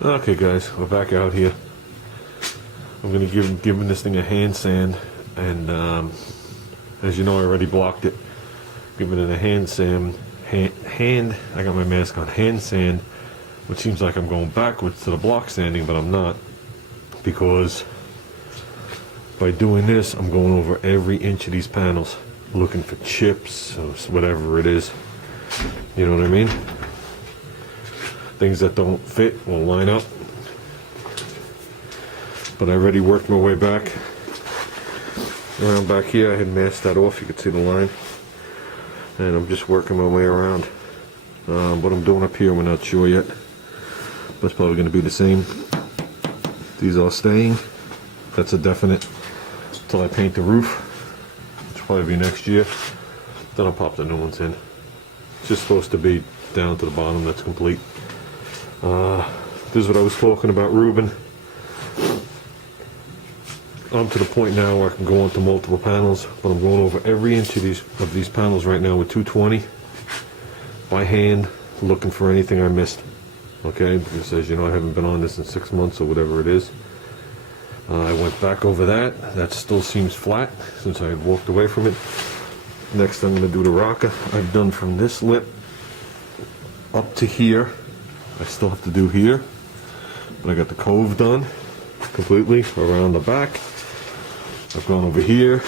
Okay guys, we're back out here. I'm going to give this thing a hand sand, and as you know I already blocked it. Giving it a hand sand, I got my mask on, hand sand, which seems like I'm going backwards to the block sanding, but I'm not, because by doing this I'm going over every inch of these panels, looking for chips or whatever it is, you know what I mean? Things that don't fit will line up. But I already worked my way back. Around back here I had masked that off, you could see the line. And I'm just working my way around. What I'm doing up here we're not sure yet. But it's probably going to be the same. These are staying. That's a definite. Until I paint the roof, which will probably be next year. Then I'll pop the new ones in. It's just supposed to be down to the bottom, that's complete. This is what I was talking about, Ruben. I'm to the point now where I can go onto multiple panels, but I'm going over every inch of these panels right now with 220 by hand, looking for anything I missed. Okay, because as you know I haven't been on this in 6 months or whatever it is. I went back over that. That still seems flat since I had walked away from it. Next I'm going to do the rocker. I've done from this lip up to here. I still have to do here, but I got the cove done completely around the back. I've gone over here.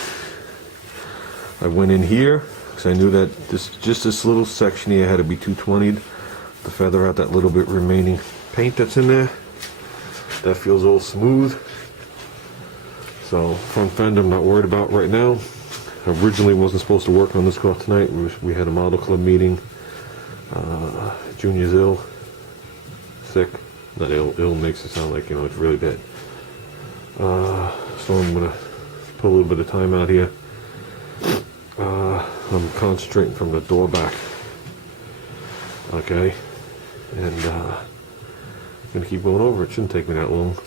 I went in here because I knew that this little section here had to be 220'd to feather out that little bit remaining paint that's in there. That feels all smooth. So front fender I'm not worried about right now. I originally wasn't supposed to work on this car tonight. We had a model club meeting. Junior's ill. Sick. Not ill. Ill makes it sound like, you know, it's really bad. So I'm gonna put a little bit of time out here. I'm concentrating from the door back. Okay, and I'm gonna keep going over. It shouldn't take me that long,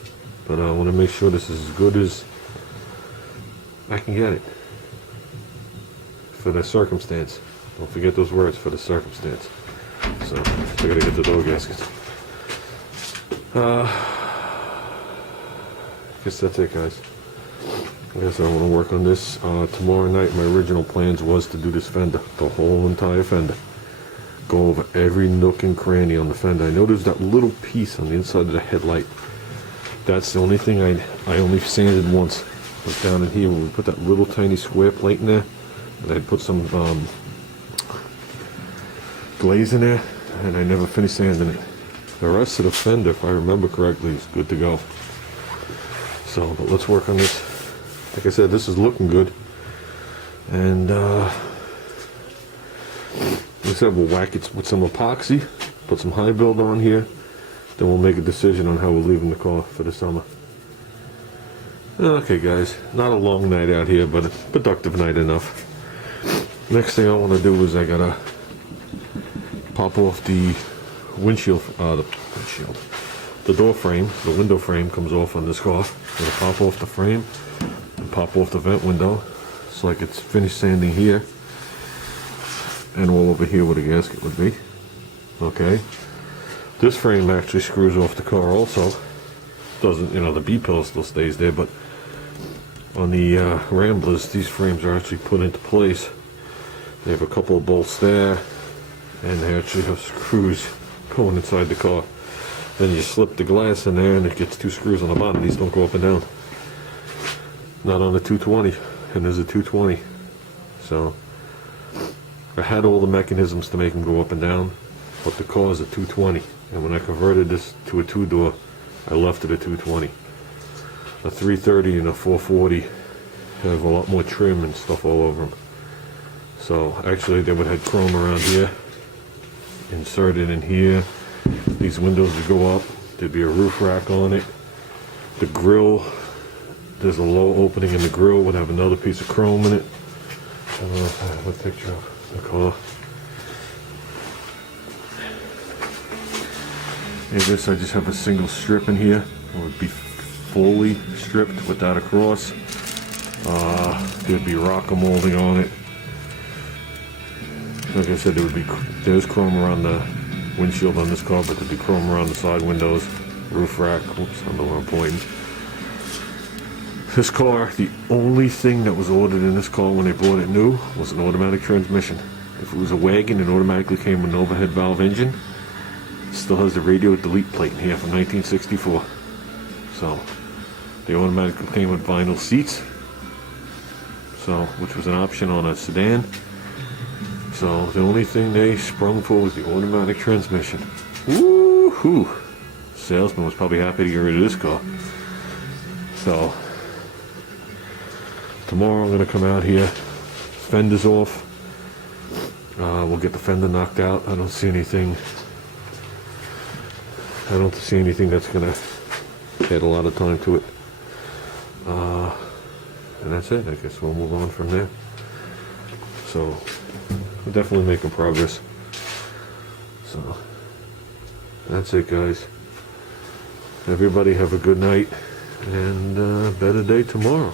but I want to make sure this is as good as I can get it for the circumstance. Don't forget those words, for the circumstance. So I gotta get the door gaskets. I guess that's it, guys. I guess I want to work on this tomorrow night. My original plans was to do this fender, the whole entire fender. Go over every nook and cranny on the fender. I know there's that little piece on the inside of the headlight. That's the only thing I only sanded once. But down in here, when we put that little tiny square plate in there, and I put some glaze in there, and I never finished sanding it. The rest of the fender, if I remember correctly, is good to go. So, but let's work on this. Like I said, this is looking good. And like I said, we'll whack it with some epoxy, put some high build on here, then we'll make a decision on how we're leaving the car for the summer. Okay guys, not a long night out here, but a productive night enough. Next thing I want to do is I gotta pop off the windshield, the door frame. The window frame comes off on this car. I'm gonna pop off the frame and pop off the vent window. It's like it's finished sanding here and all over here where the gasket would be. Okay, this frame actually screws off the car also. Doesn't, you know, the B-pillar still stays there, but on the Ramblers, these frames are actually put into place. They have a couple of bolts there, and they actually have screws going inside the car. Then you slip the glass in there and it gets two screws on the bottom. These don't go up and down. Not on the 220, and there's a 220. So I had all the mechanisms to make them go up and down, but the car is a 220. And when I converted this to a two-door, I left it at 220. A 330 and a 440 have a lot more trim and stuff all over them. So actually they would have chrome around here, inserted in here. These windows would go up. There'd be a roof rack on it. The grill, there's a low opening in the grill, would have another piece of chrome in it. I don't know if I have a picture of the car. And this, I just have a single strip in here. It would be fully stripped with that across. There'd be rocker molding on it. Like I said, there's chrome around the windshield on this car, but there'd be chrome around the side windows, roof rack. Whoops, I don't know where I'm pointing. This car, the only thing that was ordered in this car when they bought it new was an automatic transmission. If it was a wagon, it automatically came with an overhead valve engine. It still has the radio delete plate in here from 1964. So, they automatically came with vinyl seats. So, which was an option on a sedan. So, the only thing they sprung for was the automatic transmission. Woo-hoo! Salesman was probably happy to get rid of this car. So, tomorrow I'm going to come out here, fenders off. We'll get the fender knocked out. I don't see anything that's going to add a lot of time to it. And that's it. I guess we'll move on from there. So, we're definitely making progress. So, that's it, guys. Everybody have a good night and better day tomorrow.